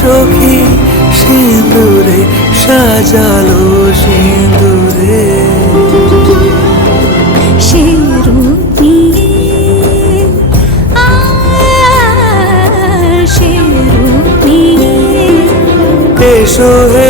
সখী সিঁদুরে সাজালো সিঁদুরে। সে রূপ নিয়ে আর সে রূপ। নিয়ে এসো হে